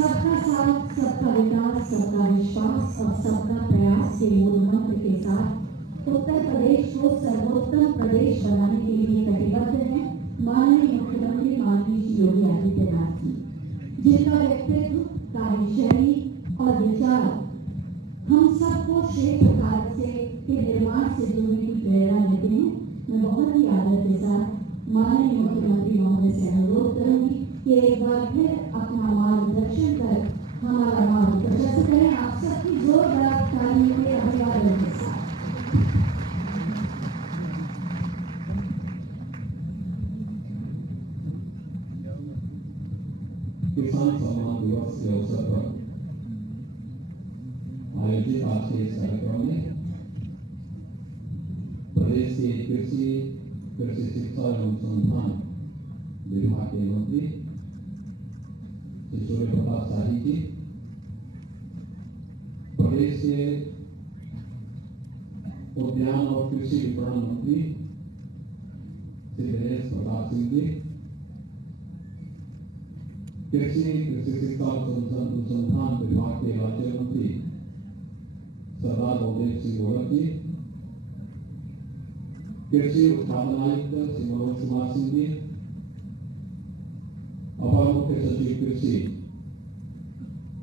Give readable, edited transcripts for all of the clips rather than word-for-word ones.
सबका साथ, सबका विकास, सबका विश्वास और सबका प्रयास के मूल मंत्र के साथ उत्तर प्रदेश को सर्वोत्तम प्रदेश बनाने के लिए कटिबद्ध है माननीय मुख्यमंत्री माननीय श्री योगी आदित्यनाथ जी, जिनका व्यक्तित्व, कार्यशैली और विचार हम सबको श्रेष्ठ भारत से के निर्माण से जुड़ने की प्रेरणा देते हैं। मैं बहुत ही आदर के साथ माननीय मुख्यमंत्री महोदय से अनुरोध करूंगी कि एक बार फिर अपना मार्गदर्शन कर हमारा मार्ग प्रशस्त करें। आप सबकी जोरदार तालियों के अभिवादन के साथ। किसान सम्मान दिवस के अवसर पर आयोजित आज के इस कार्यक्रम में प्रदेश के कृषि शिक्षा एवं अनुसंधान विभाग के मंत्री श्री सूर्य प्रताप शाही जी, प्रदेश के उद्यान और कृषि विपणन मंत्री श्री नरेश प्रताप सिंह जी, कृषि शिक्षा अनुसंधान विभाग के राज्य मंत्री सरदार बलदेव सिंह गोरख जी, कृषि उत्पादन आयुक्त श्री मनोज कुमार सिंह जी, अपर मुख्य सचिव कृषि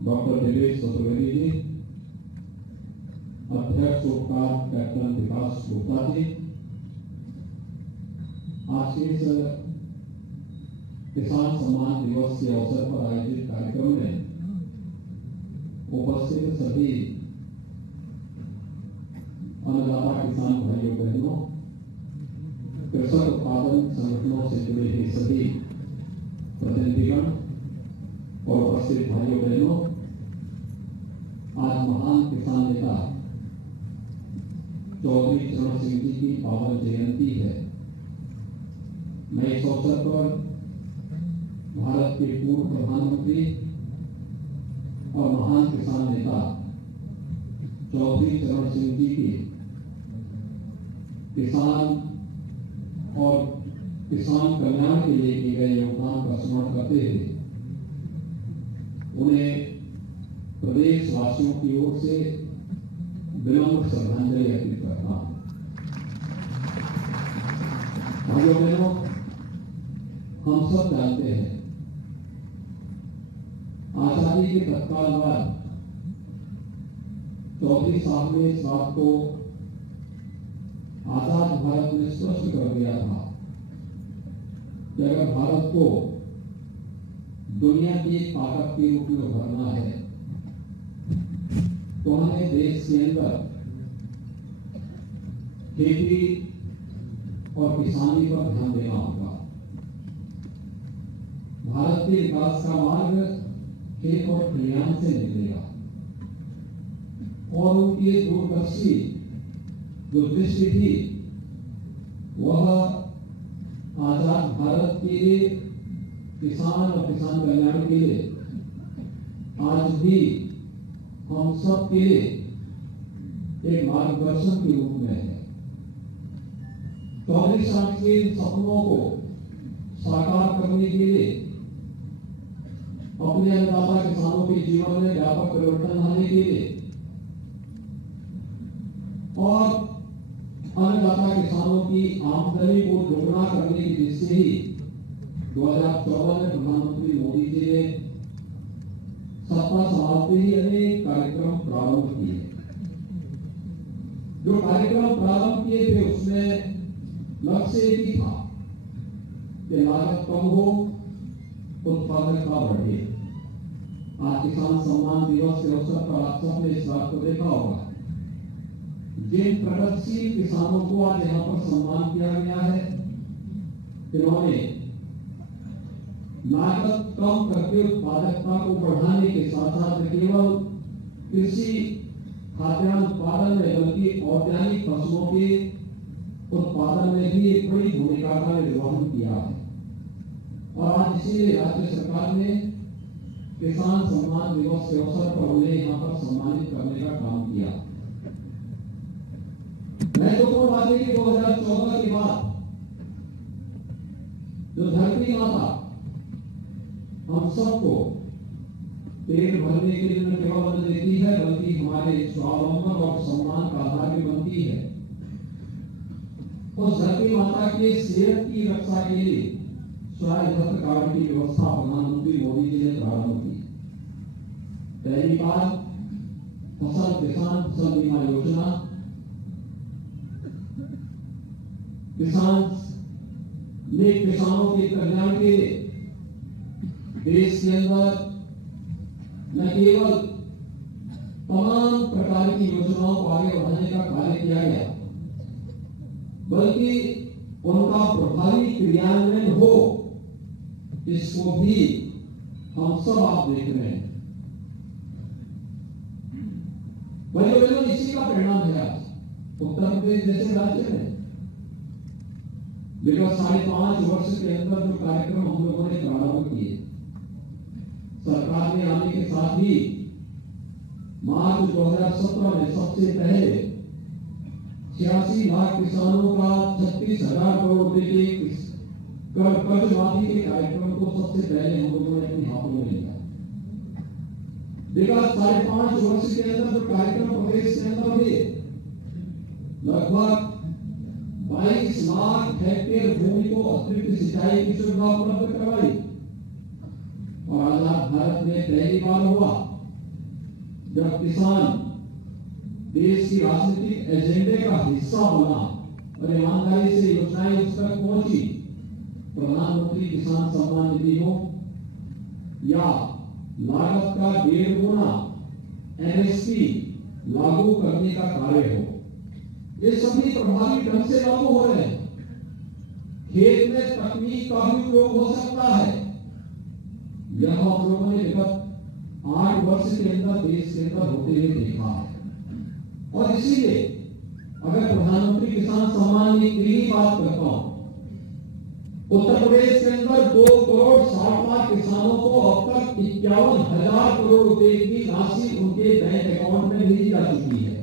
डॉक्टर दिनेश चतुर्वेदी जी, अध्यक्ष उपकार कैप्टन विकास गुप्ता जी, आज के इस किसान सम्मान दिवस के अवसर पर आयोजित कार्यक्रम में उपस्थित सभी अन्नदाता किसान भाइयों बहनों, कृषक उत्पादन संगठनों से जुड़े हुए सभी प्रतिनिधिगण और उपस्थित भाइयों बहनों, आज महान किसान नेता चौधरी चरण सिंह जी की पावन जयंती है। मैं इस अवसर पर भारत के पूर्व प्रधानमंत्री और महान किसान नेता चौधरी चरण सिंह जी की किसान और किसान कल्याण के लिए किए गए योगदान का स्मरण करते हुए उन्हें प्रदेश वासियों की ओर से विनम्र श्रद्धांजलि अर्पित करता हूं। भाइयों बहनों, हम सब जानते हैं आजादी के तत्काल बाद चौधरी साहब ने इस बात को आजाद भारत में स्पष्ट कर दिया था कि अगर भारत को दुनिया की ताकत के रूप में उभरना है तो हमें देश के अंदर खेती और किसानी पर ध्यान देना होगा। भारत के विकास का मार्ग खेत और खलिहान से निकलेगा और उनकी दूरदर्शी जो दृष्टि थी वह आजाद भारत के लिए, किसान और किसान कल्याण के लिए आज भी हम सब के लिए एक मार्गदर्शन के रूप में है। चौधरी साहब के सपनों को साकार करने के लिए, अपने अन्नदाता किसानों के जीवन में व्यापक परिवर्तन लाने के लिए और अन्नदाता किसानों की आमदनी को दोगुना करने की दृष्टि से ही 2014 में प्रधानमंत्री मोदी जी ने सत्ता संभालते ही अनेक कार्यक्रम प्रारंभ किए। जो कार्यक्रम प्रारंभ किए थे उसमें लक्ष्य एक ही था कि लागत कम हो, उत्पादकता बढ़े। आज किसान सम्मान दिवस के अवसर पर आप सबने इस बात को देखा होगा। जिन प्रगतिशील किसानों को आज यहाँ पर सम्मान किया गया है, इन्होंने लागत कम करके उत्पादकता को बढ़ाने के साथ साथ केवल कृषि खाद्यान्न उत्पादन में बल्कि औद्योगिक फसलों के उत्पादन में भी एक बड़ी भूमिका का निर्वहन किया है। और आज इसीलिए राज्य सरकार ने किसान सम्मान दिवस के अवसर पर उन्हें यहाँ पर सम्मानित करने का काम किया। महत्वपूर्ण बात है कि 2014 के बाद जो धरती माता हम सबको पेट भरने के लिए न केवल अन्न देती है बल्कि हमारे स्वावलंबन और सम्मान का आधार भी बनती है। उस धरती माता के सेहत की रक्षा के लिए स्वास्थ्य कार्ड की व्यवस्था प्रधानमंत्री मोदी जी ने प्रारंभ की। पहली बार किसान फसल बीमा योजना, किसानों के कल्याण के लिए देश के अंदर न केवल तमाम प्रकार की योजनाओं को आगे बढ़ाने का कार्य किया गया बल्कि उनका प्रभावी क्रियान्वयन हो, इसको भी हम सब आप देख रहे हैं। वही इसी का परिणाम है आज उत्तर प्रदेश जैसे राज्य में विगत 5.5 वर्ष के अंदर जो कार्यक्रम हम लोगों ने प्रारंभ किए, सरकार में आने के साथ ही मार्च 2017 में सबसे पहले 86 लाख किसानों का 36,000 करोड़ रुपए के कर्ज माफी के कार्यक्रम को सबसे पहले हम लोगों ने अपने हाथों में लिया। विगत 5.5 वर्ष के अंदर जो कार्यक्रम प्रदेश के अंदर हुए, लगभग 22 लाख हेक्टेयर भूमि को अतिरिक्त सिंचाई की सुविधा उपलब्ध करवाई और आजाद भारत में पहली बार हुआ जब किसान देश की राजनीतिक एजेंडे का हिस्सा बना और ईमानदारी से योजनाएं उस तक पहुंची। प्रधानमंत्री किसान सम्मान निधि हो या लागत का 1.5 गुना एमएसपी लागू करने का कार्य हो, ये सभी प्रभावी ढंग से लागू हो रहे हैं। खेत में तकनीक का भी उपयोग हो सकता है। यह हम लोगों ने विगत 8 वर्ष के अंदर देश के अंदर होते हुए देखा है और इसीलिए अगर प्रधानमंत्री किसान सम्मान निधि की बात करता हूं, उत्तर प्रदेश के अंदर 2 करोड़ 60 लाख किसानों को अब तक 51,000 करोड़ रुपए की राशि उनके बैंक अकाउंट में भेजी जा चुकी है।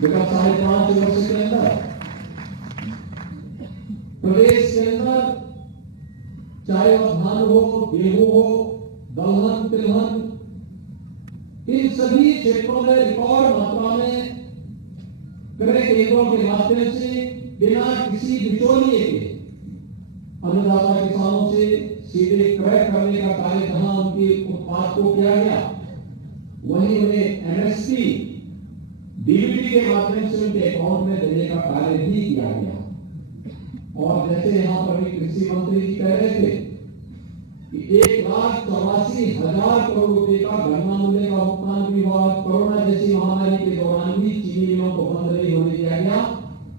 विगत 5.5 वर्ष के अंदर प्रदेश के अंदर चाहे वह धान हो, गेहूं हो, दलहन, तिलहन, इन सभी क्षेत्रों में रिकॉर्ड मात्रा में क्रय केंद्रों के माध्यम से बिना किसी बिचौलिए के अन्नदाता किसानों से सीधे क्रय करने का कार्य जहां उनके उत्पाद को किया गया, वहीं उन्हें एमएसपी डीबीटी के माध्यम से उनके अकाउंट में देने का कार्य भी किया गया। और जैसे यहां पर भी कृषि मंत्री जी कह रहे थे कि 1,84,000 करोड़ रुपए का गन्ना मूल्य का भुगतान भी हुआ। कोरोना जैसी महामारी के दौरान भी चीनी मिलों को बंद नहीं होने दिया गया,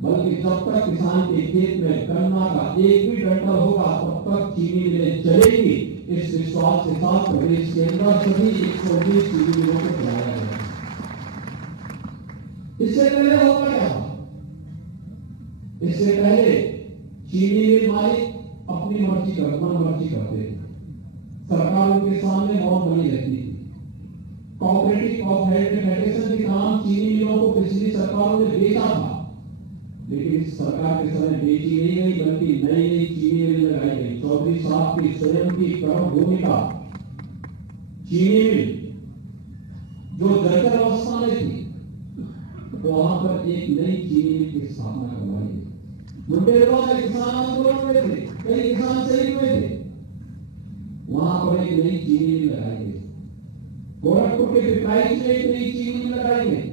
बल्कि जब तक किसान के खेत में गन्ना का एक भी डंठल होगा तब तक चीनी मिलें चलेगी। इस विश्वास के साथ प्रदेश के अंदर सभी 120 चीनी मिलों को चलाया गया। इससे पहले होता क्या था? इससे पहले चीनी मिल मालिक अपनी मर्जी करते थे, सरकार उनके सामने बहुत बनी रहती थी। कोऑपरेटिव फेडरेशन के नाम चीनी मिलों को पिछली सरकारों ने बेचा था, लेकिन इस सरकार के समय बेची नहीं गई बल्कि नई चीनी मिल लगाई गई। चौधरी साहब की स्वयं की कर्म भूमिका चीनी मिल जो जर्जर अवस्था में थी, वहां पर एक नई चीनी मिल की स्थापना करवाई गई। मुंडेरवा में किसान आंदोलन हुए थे, कई किसान शहीद हुए थे, वहां पर एक नई चीनी मिल लगाई गई। गोरखपुर के पिपराइच में एक नई चीनी मिल लगाई गई।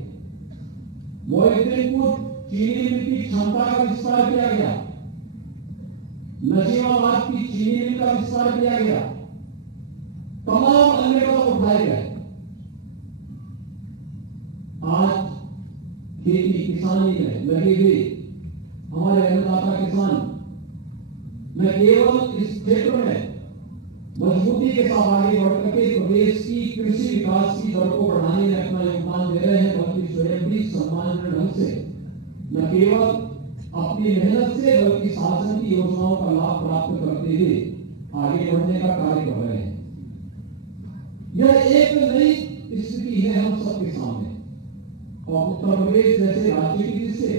मोहिद्दीनपुर चीनी मिल की क्षमता का विस्तार किया गया। नजीमाबाद की चीनी मिल का विस्तार किया गया। तमाम अन्य कदम उठाए गए। आज खेती किसानी में लगे हुए हमारे अन्नदाता किसान न केवल इस क्षेत्र में मजबूती के साथ आगे बढ़ करके प्रदेश की कृषि विकास की दर को बढ़ाने में अपना योगदान दे रहे हैं, बल्कि स्वयं भी सम्मानजनक ढंग से न केवल अपनी मेहनत से बल्कि शासन की योजनाओं का लाभ प्राप्त करते हुए आगे बढ़ने का कार्य कर रहे हैं। यह एक नई स्थिति है हम सबके सामने और उत्तर प्रदेश जैसे राज्य की दृष्टि से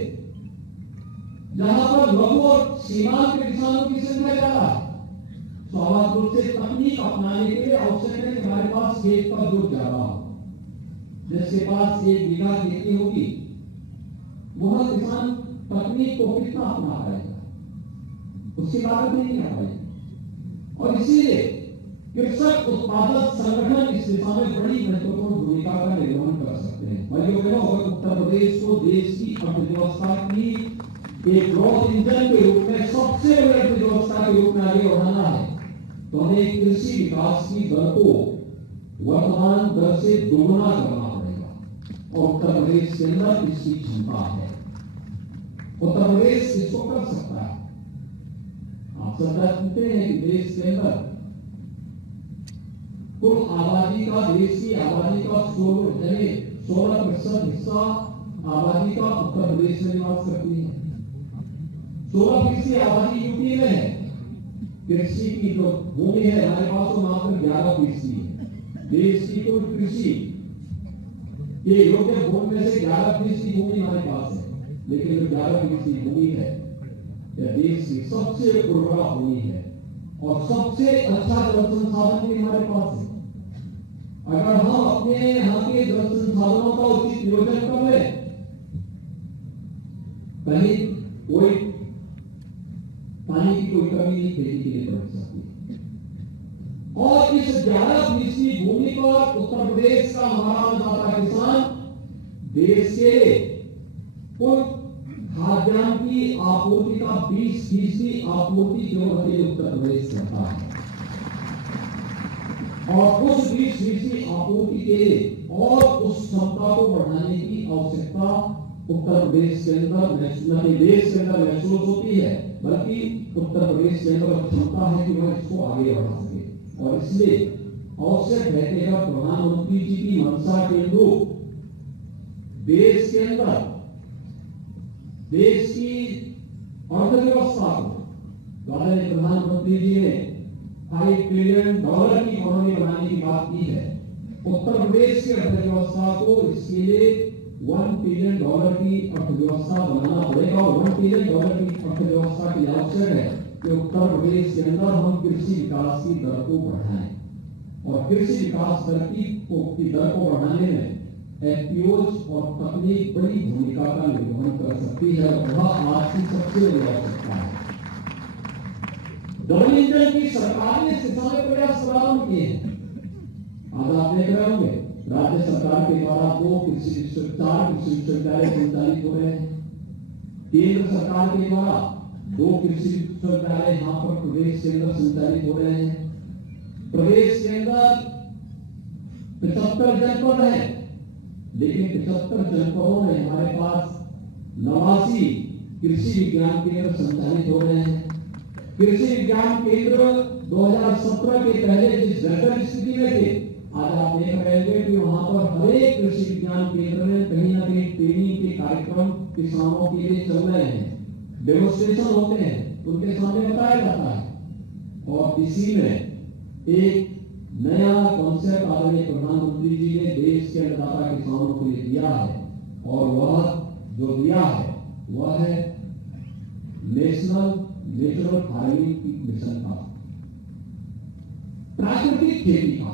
जहां पर लघु और सीमांत के किसानों की संख्या ज्यादा है, स्वाभाविक रूप से तकनीक अपनाने के लिए आवश्यक है कि हमारे पास खेत का जो ज्यादा हो। जिसके पास 1 बीघा खेती होगी वह किसान तकनीक को कितना अपना पाएगा, उसकी लागत नहीं आ पाएगी। और इसीलिए कृषक उत्पादक संगठन इस दिशा में बड़ी महत्वपूर्ण भूमिका का निर्वहन कर सकते हैं। भाइयों बहनों, अगर उत्तर प्रदेश को देश की अर्थव्यवस्था की एक ग्रोथ इंजन के रूप में सबसे बड़ी अर्थव्यवस्था के रूप में आगे बढ़ाना है तो हमें कृषि विकास की दर को वर्तमान दर से दोगुना करना पड़ेगा और उत्तर प्रदेश के अंदर इसकी क्षमता है। उत्तर प्रदेश इसको कर सकता है। आप सब जानते हैं कि देश के अंदर कुल आबादी का, देश की आबादी का 16% हिस्सा आबादी का उत्तर प्रदेश में निवास करती है। 16% आबादी यूपी में है। कृषि की जो भूमि है हमारे पास वो मात्र 11% है। देश की कुल कृषि के योग्य भूमि में से 11% भूमि हमारे पास है, लेकिन जो 11% भूमि है यह देश की सबसे उर्वरा भूमि है और सबसे अच्छा जल संसाधन भी हमारे पास है। अगर हम अपने यहाँ के जल संसाधनों का उचित नियोजन कर ले, कहीं कोई पानी की कोई कमी नहीं खेती के लिए पड़ सकती। और इस 11% भूमि पर उत्तर प्रदेश का हमारा अन्नदाता किसान देश के कुल खाद्यान्न की आपूर्ति का 20% आपूर्ति केवल उत्तर प्रदेश करता है और उस 20% आपूर्ति के और उस क्षमता को बढ़ाने की आवश्यकता उत्तर प्रदेश के अंदर न कि देश के अंदर महसूस होती है, बल्कि उत्तर प्रदेश के अंदर क्षमता है कि वह इसको आगे बढ़ा सके। और इसलिए आवश्यक है कि अगर प्रधानमंत्री जी की मंशा के अनुरूप देश के अंदर देश की अर्थव्यवस्था को प्रधानमंत्री जी ने $5 ट्रिलियन की इकोनॉमी बनाने की बात की है। उत्तर प्रदेश की अर्थव्यवस्था को इसके लिए $1 ट्रिलियन की अर्थव्यवस्था बनाना पड़ेगा और $1 ट्रिलियन की अर्थव्यवस्था की आवश्यक है कि उत्तर प्रदेश के अंदर हम कृषि विकास की दर को बढ़ाएं और कृषि विकास दर की दर को बढ़ाने में एफपीओज और तकनीक बड़ी भूमिका का निर्वहन कर सकती है और वह आज की सबसे बड़ी आवश्यकता है। डबल इंजन की सरकार ने इस दिशा में प्रयास प्रारंभ किए हैं। आज आप देख रहे होंगे राज्य सरकार के द्वारा 2 कृषि विश्वविद्यालय संचालित हो रहे हैं। केंद्र सरकार के द्वारा 2 कृषि विश्वविद्यालय यहाँ पर प्रदेश के अंदर संचालित हो रहे हैं। प्रदेश के अंदर 75 जनपद है, लेकिन 75 जनपदों में हमारे पास 89 कृषि विज्ञान केंद्र संचालित हो रहे हैं। कृषि विज्ञान केंद्र 2017 के पहले जिस बेहतर स्थिति में थे, आज आप देख रहे हैं कि वहां पर हर एक कृषि विज्ञान केंद्र में कहीं ना कहीं ट्रेनिंग के कार्यक्रम किसानों के लिए चल रहे हैं, डेमोन्स्ट्रेशन होते हैं, उनके सामने बताया जाता है। और इसी में एक नया कॉन्सेप्ट आदरणीय प्रधानमंत्री जी ने देश के अन्नदाता किसानों के लिए दिया है और वह जो दिया है वह है नेचुरल फार्मिंग मिशन का, प्राकृतिक खेती का।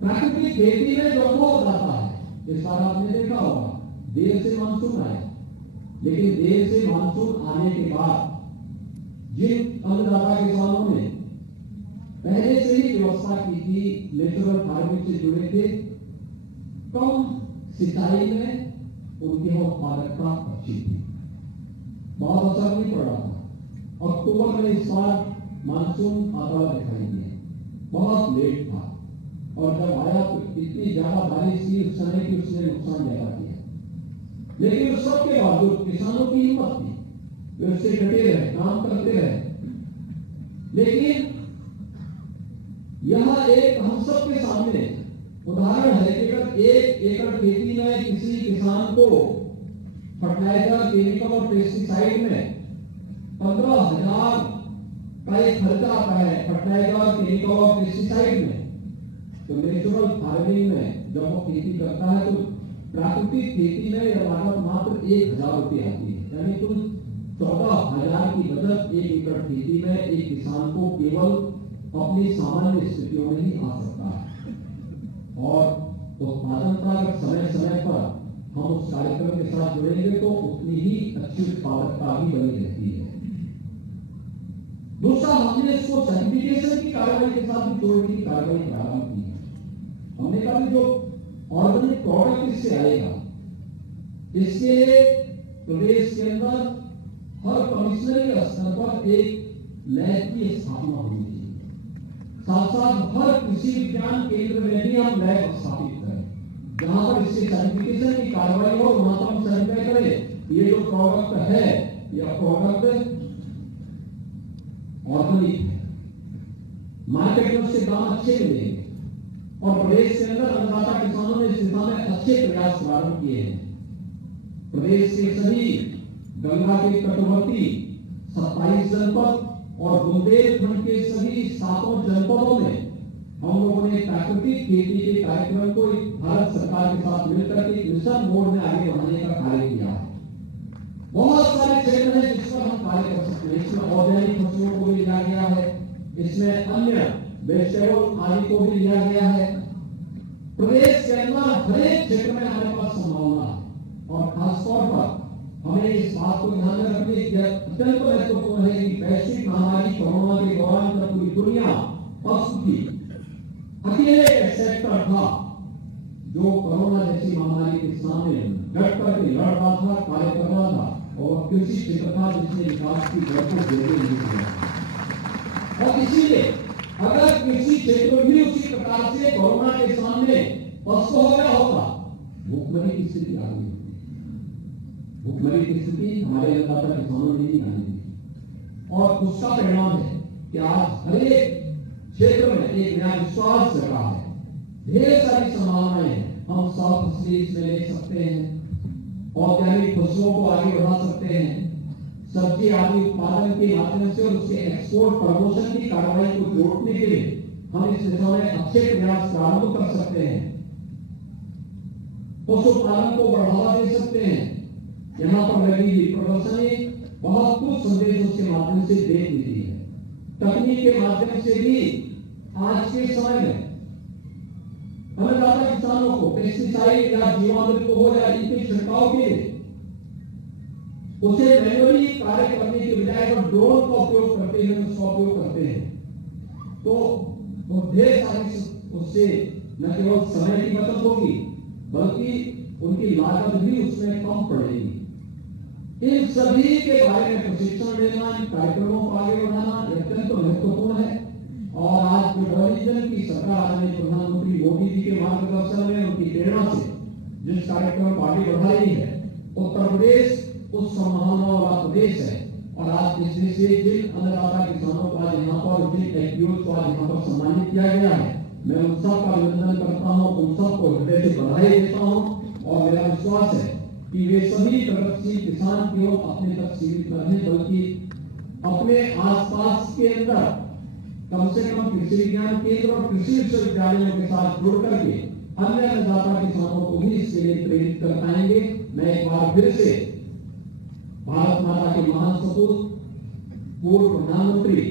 प्राकृतिक खेती में जो बताता है, इस बार आपने देखा होगा देर से मानसून आया, लेकिन देर से मानसून आने के बाद जिन अन्नदाता किसानों ने पहले से ही व्यवस्था की थी, नेचुरल फार्मिंग से जुड़े थे, कम सिंचाई में उनकी उत्पादकता अच्छी थी, बहुत असर नहीं पड़ रहा था। अक्टूबर में इस बार मानसून आता हुआ दिखाई दिया, बहुत लेट था और जब आया तो इतनी ज्यादा बारिश थी उस समय की उसने नुकसान ज्यादा किया, लेकिन उस सब के बावजूद किसानों की हिम्मत थी, वे उससे डटे रहे, काम करते रहे। लेकिन यह एक हम सब के सामने उदाहरण है कि अगर 1 एकड़ खेती में किसी किसान को फर्टिलाइजर, केमिकल और पेस्टिसाइड में 15,000 का एक खर्चा आता है फर्टिलाइजर, केमिकल और पेस्टिसाइड में, तो नेचुरल फार्मिंग में जब वो खेती करता है तो प्राकृतिक खेती में यह लागत मात्र 1,000 रुपये आती है, यानी कुल 14,000 की बचत 1 एकड़ खेती में एक किसान को केवल अपनी सामान्य स्थितियों में ही आ सकता है। और उत्पादकता अगर समय समय पर हम उस कार्यक्रम के साथ जुड़ेंगे तो उतनी ही अच्छी उत्पादकता भी बनी रहती है। दूसरा, हमने इसको सर्टिफिकेशन की कार्रवाई के साथ भी जोड़ने की कार्रवाई प्रारंभ की है। हमने कहा जो ऑर्गेनिक प्रोडक्ट इससे आएगा, इसके प्रदेश के अंदर हर कमिश्नरी स्तर पर एक लैब की स्थापना होनी चाहिए। साथ साथ हर कृषि विज्ञान केंद्र में भी हम लैब स्थापित करें, जहां पर इसके सर्टिफिकेशन की कार्रवाई हो, वहां पर हम सर्टिफाई करें ये जो प्रोडक्ट है, यह प्रोडक्ट ऑर्गेनिक है, मार्केट में उसके दाम अच्छे मिलेंगे। और प्रदेश के अंदर अन्नदाता किसानों ने इस दिशा में अच्छे प्रयास प्रारंभ किए हैं। प्रदेश के सभी गंगा के तटवर्ती 27 जनपद और बुंदेलखंड के सभी 7 जनपदों में हम लोगों ने प्राकृतिक खेती के कार्यक्रम को भारत सरकार के साथ मिलकर के मिशन मोड में आगे बढ़ाने का कार्य किया है। बहुत सारे क्षेत्र हैं जिस पर हम कार्य कर सकते हैं। इसमें ऑर्गेनिक फसलों को भी लिया गया है, इसमें अन्य वेजिटेबल आदि को भी लिया गया है। प्रदेश के अंदर हर एक क्षेत्र में हमारे पास संभावना है और खासतौर पर हमें इस बात को ध्यान में रखने की अत्यंत महत्वपूर्ण है कि वैश्विक महामारी कोरोना के दौरान जब पूरी दुनिया पशु की अकेले एक सेक्टर था जो कोरोना जैसी महामारी के सामने डट करके लड़ रहा था, कार्य कर रहा था, और कृषि क्षेत्र था जिसने विकास की दर को तेजी नहीं किया। और इसीलिए अगर कृषि क्षेत्र भी उसी प्रकार से कोरोना के सामने पस्त हो गया होता, भूखमरी की स्थिति आ गई होती। भूखमरी की स्थिति हमारे अन्नदाता किसानों ने ही आनी थी। और उसका परिणाम है कि आज हर एक क्षेत्र में एक नया विश्वास जगा है, ढेर सारी संभावनाएं हैं। हम 100 फसलें इसमें ले सकते हैं, ऑर्गेनिक फसलों को आगे बढ़ा सकते हैं, सब्जी आदि उत्पादन के माध्यम से और उसके एक्सपोर्ट प्रमोशन की कार्रवाई को जोड़ने के लिए हम इस दिशा में अच्छे प्रयास प्रारंभ कर सकते हैं। पशुपालन को बढ़ावा दे सकते हैं। यहाँ पर लगी हुई प्रदर्शनी बहुत कुछ संदेश उसके माध्यम से दे देती है। तकनीक के माध्यम से भी आज के समय में अन्नदाता किसानों को पेस्टिसाइड या जीवामृत को हो या इनके छिड़काव के लिए उसे मैनुअली कार्य करने के बजाय अगर ड्रोन का उपयोग करते हैं, उसका उपयोग करते हैं तो ढेर सारी उससे न केवल समय की बचत होगी बल्कि उनकी लागत भी उसमें कम पड़ेगी। इन सभी के बारे में प्रशिक्षण देना, इन कार्यक्रमों को आगे बढ़ाना अत्यंत महत्वपूर्ण है। और आज जो टेलीविजन की सरकार आदरणीय प्रधानमंत्री मोदी जी के मार्गदर्शन में, उनकी प्रेरणा से जिस कार्यक्रम को आगे बढ़ा रही है, उत्तर प्रदेश उस संभावना वाला प्रदेश है। और आज इस देश से जिन अन्नदाता किसानों को आज यहाँ पर, जिन एफपीओ को आज यहाँ पर सम्मानित किया गया है, मैं उन सब का अभिनंदन करता हूँ, उन सबको हृदय से बधाई देता हूँ। और मेरा विश्वास है कि वे सभी प्रगतिशील किसान केवल अपने तक सीमित न रहें बल्कि अपने आसपास के अंदर कम से कम कृषि विज्ञान केंद्र और कृषि विश्वविद्यालयों के साथ जुड़ करके अन्य अन्नदाता किसानों को भी इसके लिए प्रेरित कर पाएंगे। मैं एक बार फिर से भारत माता के महान सपूत, पूर्व प्रधानमंत्री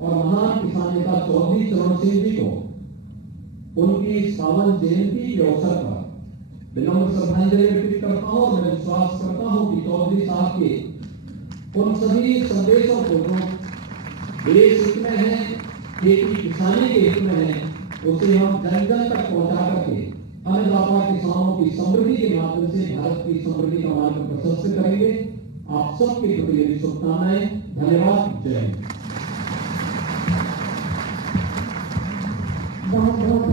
और महान किसान नेता चौधरी चरण सिंह जी को उनकी 51 जयंती के अवसर पर विनम्र श्रद्धांजलि अर्पित करता हूं। और मैं विश्वास करता हूं कि चौधरी साहब के उन सभी संदेशों को जो देश हित में है, खेती किसानी के हित में है, उसे हम जन जन तक पहुंचा करके अन्नदाता किसानों की समृद्धि के माध्यम से भारत की समृद्धि का मार्ग प्रशस्त करेंगे। आप सबके प्रति मेरी शुभकामनाएं। धन्यवाद। जय हिंद। बहुत बहुत